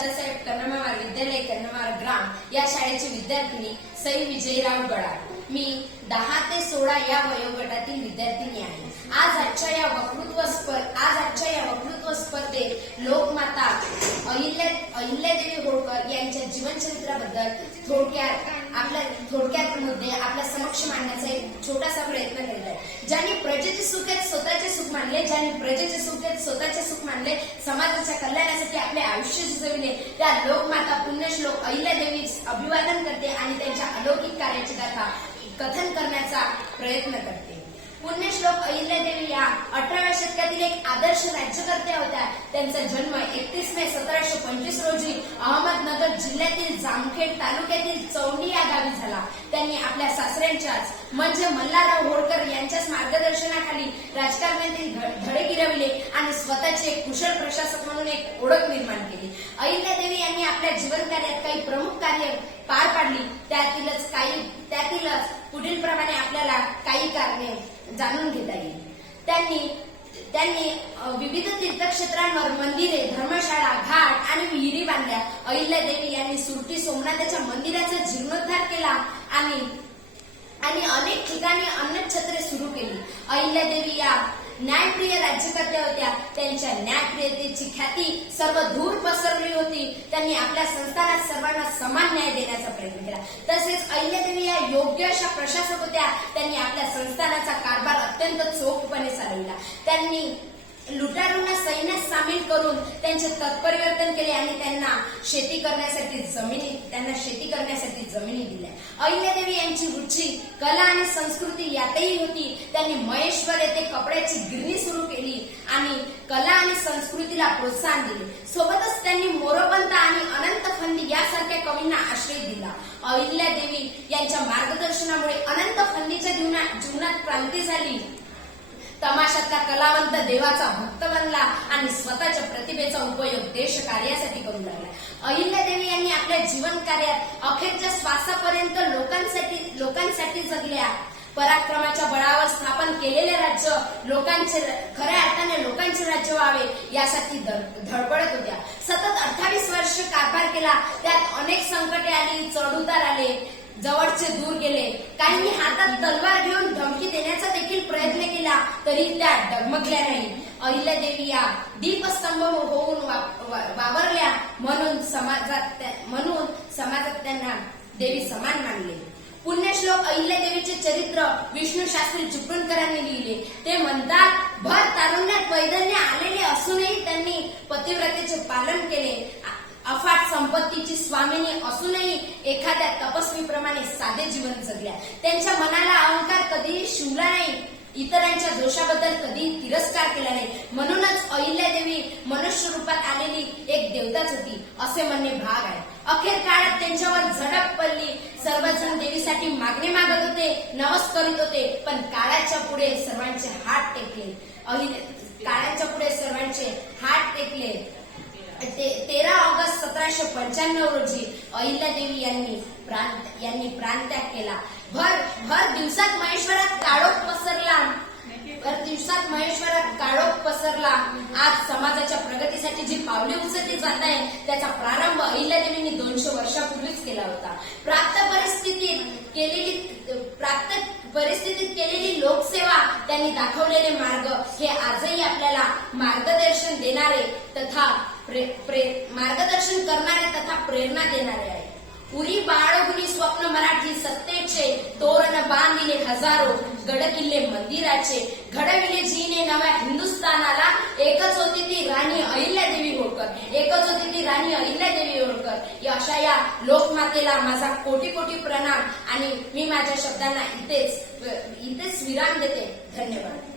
दादासाहेब कन्नमार विद्यालय कन्नमार ग्राम या शाळेची विद्यार्थिनी सई विजयराव गडाख मी दहा ते सोळा या वयोगटातील विद्यार्थिनी आहे. आज आजच्या या वक्तृत्व आज आजच्या या वक्तृत्व स्पर्धेत लोकमाता अहिल्या अहिल्यादेवी होळकर यांच्या जीवनचरित्राबद्दल थोडक्यात आपल्या थोडक्यात मुद्दे आपल्या समक्ष मांडण्याचा एक छोटासा प्रयत्न करीत आहे. ज्यांनी प्रजेचे सुख आहेत स्वतःचे सुख मानले. ज्यांनी प्रजेचे सुख आहेत स्वतःचे सुख मानले. समाजाच्या कल्याणासाठी आपले आयुष्य सुचविले. त्या लोक पुण्यश्लोक अहिल्यादेवी अभिवादन करते आणि त्यांच्या अलौकिक कार्याची गाथा कथन करण्याचा प्रयत्न करते पुण्यश्लोक अहिल्यादेवी या अठराव्या शतकातील एक आदर्श राज्यकर्त्या होत्या. त्यांचा जन्म एकतीस मे सतराशे पंचवीस रोजी अहमदनगर जिल्ह्यातील जामखेड तालुक्यातील चौंडी या गावी झाला. त्यांनी आपल्या सासऱ्यांच्याच म्हणजे मल्हारराव होळकर यांच्याच मार्गदर्शनाखाली राजकारणातील धडे गिरविले आणि स्वतःचे एक कुशल प्रशासक म्हणून एक ओळख निर्माण केली. अहिल्यादेवी यांनी आपल्या जीवनकार्यात काही प्रमुख कार्य पार पाडली. त्यातीलच काही त्यातीलच पुढील प्रमाणे आपल्याला काही कारणे जाणून घेता येईल. त्यांनी त्यांनी विविध तीर्थक्षेत्रांवर मंदिरे धर्मशाळा घाट आणि विहिरी बांधल्या. अहिल्यादेवी यांनी सुरती सोमनाथाच्या मंदिराचा जीर्णोद्धार केला आणि आणि अनेक ठिकाणी अन्नछत्रे सुरू केली. अहिल्यादेवी या न्यायप्रिय राज्यकर्त्या होत्या. त्यांच्या न्यायप्रियतेची ख्याती सर्व दूर पसरली होती. त्यांनी आपल्या संस्थानात सर्वांना समान न्याय देण्याचा प्रयत्न केला. तसेच अहिल्यादेवी या योग्य अशा प्रशासक होत्या. त्यांनी आपल्या संस्थानाचा कारभार अत्यंत चोखपणे चालविला त्यांनी लुटारूंना सैन्यात सामील करून त्यांचे तत्परिवर्तन केले आणि त्यांना शेती करण्यासाठी जमिनी त्यांना शेती करण्यासाठी जमिनी दिल्या. अहिल्यादेवी यांची रुची कला आणि संस्कृती यातही होती. त्यांनी महेश्वर येथे कपड्याची गिरणी सुरू केली आणि कला आणि संस्कृतीला प्रोत्साहन दिले. सोबतच त्यांनी मोरोपंत आणि अनंत फंदी यासारख्या कवींना आश्रय दिला. अहिल्यादेवी यांच्या मार्गदर्शनामुळे अनंत फंदीच्या जीवनात जीवनात क्रांती झाली. तमाशातला कलावंत देवाचा भक्त बनला आणि स्वतःच्या प्रतिभेचा उपयोग देश कार्यासाठी करू लागला. अहिल्यादेवी यांनी आपल्या जीवन कार्यात अखेरच्या श्वासापर्यंत लोकांसाठी लोकांसाठी जगल्या. पराक्रमाच्या बळावर स्थापन केलेले राज्य लोकांचे खऱ्या अर्थाने लोकांचे राज्य व्हावे यासाठी धडपडत होत्या. सतत अठ्ठावीस वर्ष कारभार केला. त्यात अनेक संकटे आली चढउतार आले. जवळचे दूर गेले. काहींनी हातात तलवार घेऊन धमकी देण्याचा देखील प्रयत्न केला तरी त्या डगमगल्या नाही. अहिल्यादेवी या दीपस्तंभ होऊन वावरल्या म्हणून समाजात म्हणून समाजात त्यांना देवी समान मानले. पुण्यश्लोक अहिल्यादेवीचे चरित्र विष्णू शास्त्री चिपळूणकरांनी लिहिले. ते म्हणतात भर तारुण्यात वैदन्य आलेले असूनही त्यांनी पतिव्रतेचे पालन केले. अफाट संपत्तीची स्वामीने असूनही एखाद्या तपस्वीप्रमाणे साधे जीवन जगल्या. त्यांच्या मनाला अहंकार कधीही शिवला नाही. इतरांच्या दोषाबद्दल कधी तिरस्कार केला नाही. म्हणूनच अहिल्यादेवी मनुष्य रूपात आलेली एक देवताच होती असे म्हणणे भाग आहे. अखेर काळात त्यांच्यावर झडप पडली. सर्वजण देवीसाठी मागणे मागत होते नवस करीत होते पण काळाच्या पुढे सर्वांचे हात टेकले. अहिल्या काळाच्या पुढे सर्वांचे हात टेकले ते- तेरा ऑगस्ट सतराशे पंच्याण्णव रोजी अहिल्यादेवी यांनी प्रांत यांनी प्राणत्याग केला. भर भर दिवसात महेश्वरात काळोख पसरला. भर दिवसात महेश्वरात काळोख पसरला. आज समाजाच्या प्रगतीसाठी जी पावले उचलली जात आहे त्याचा प्रारंभ अहिल्यादेवींनी दोनशे वर्षापूर्वीच केला होता. प्राप्त परिस्थितीत केलेली प्राप्त परिस्थितीत केलेली लोकसेवा त्यांनी दाखवलेले मार्ग हे आजही आपल्याला मार्गदर्शन देणारे तथा प्रे, प्रे, मार्गदर्शन प्रेरणा देणारे आहे. उरी बाळगुनी स्वप्न मराठी सत्तेचे तोरण बांधिले हजारो गडकिल्ले मंदिराचे घडविले जीने नव्या हिंदुस्थानाला. एकच होती ती राणी अहिल्यादेवी होळकर एकच होती ती राणी अहिल्यादेवी होळकर. या अशा या लोकमातेला माझा कोटी कोटी प्रणाम आणि मी माझ्या शब्दांना इथेच इथेच विराम देते. धन्यवाद.